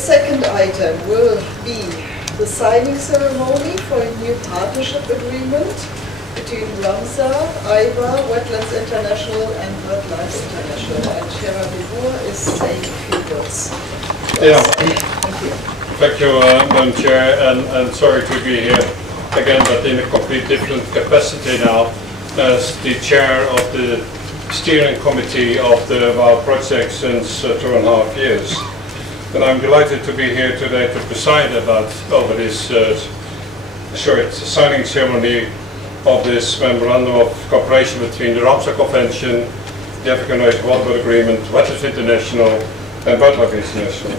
second item will be the signing ceremony for a new partnership agreement between Ramsar, AEWA, Wetlands International and BirdLife International. And Shera Bibur is saying a few words. Yeah. Thank you. Thank you, Madam Chair, and sorry to be here again, but in a complete different capacity now as the chair of the steering committee of the WOW project since 2.5 years. And I'm delighted to be here today to preside over this short signing ceremony of this Memorandum of Cooperation between the Ramsar Convention, the African-Eurasian Waterbird Agreement, Wetlands International and BirdLife International.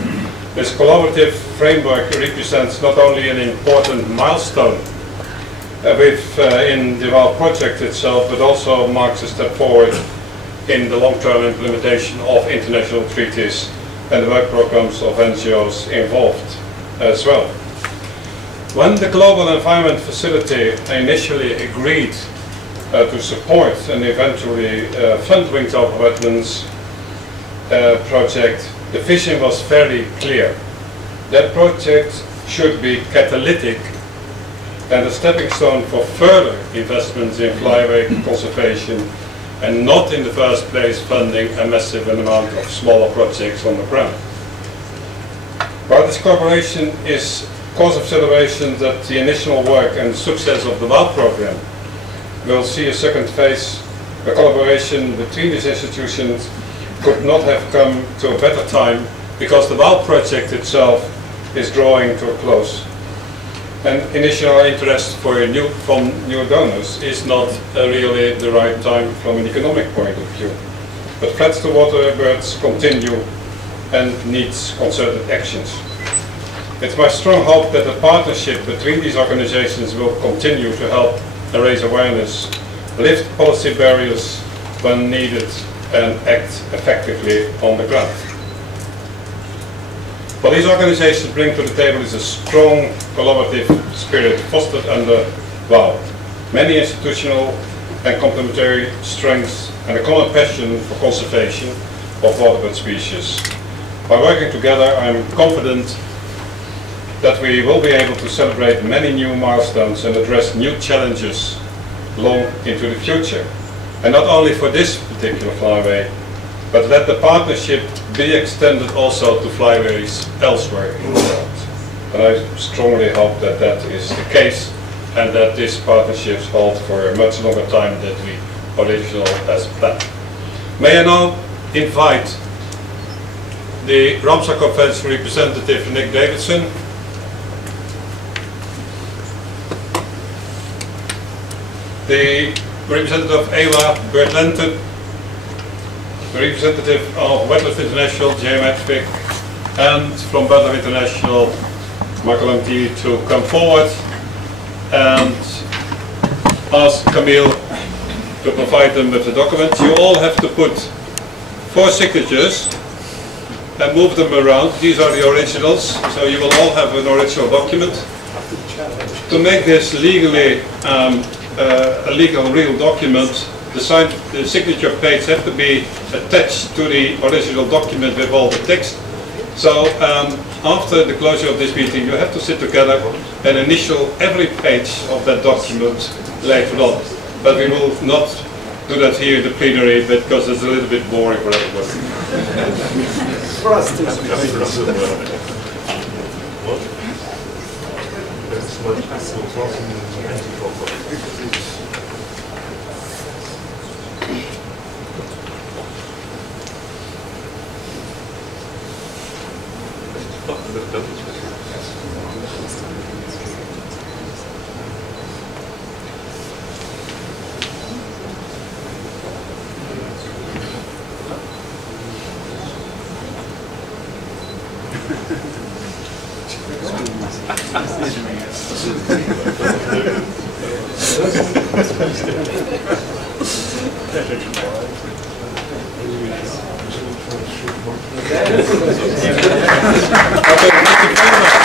This collaborative framework represents not only an important milestone in the WOW project itself, but also marks a step forward in the long-term implementation of international treaties and the work programs of NGOs involved as well. When the Global Environment Facility initially agreed to support and eventually fund Winged-Over Wetlands project, the vision was very clear. That project should be catalytic and a stepping stone for further investments in flyway conservation, and not in the first place funding a massive amount of smaller projects on the ground. While this cooperation is cause of celebration that the initial work and success of the WOW program will see a second phase, a collaboration between these institutions could not have come to a better time, because the WOW project itself is drawing to a close. And initial interest from new donors is not really the right time from an economic point of view. But Flats to Waterbirds continue and needs concerted actions. It's my strong hope that the partnership between these organizations will continue to help raise awareness, lift policy barriers when needed, and act effectively on the ground. What these organizations bring to the table is a strong collaborative spirit fostered under WOW, many institutional and complementary strengths, and a common passion for conservation of waterbird species. By working together, I'm confident that we will be able to celebrate many new milestones and address new challenges long into the future. And not only for this particular flyway, but let the partnership be extended also to flyways elsewhere in the world. And I strongly hope that that is the case, and that these partnerships hold for a much longer time than we originally as planned. May I now invite the Ramsar Convention representative Nick Davidson, the representative of AEWA, BirdLife, the representative of Wetlands International, Jay Matchwick, and from BirdLife International, Michael MT, to come forward and ask Camille to provide them with the documents. You all have to put 4 signatures and move them around. These are the originals, so you will all have an original document. To make this legally a legal, real document, the signature page has to be attached to the original document with all the text. So after the closure of this meeting, you have to sit together and initial every page of that document later on. But we will not do that here in the plenary, because it's a little bit boring for everybody. For us too. Okay, thank you very much.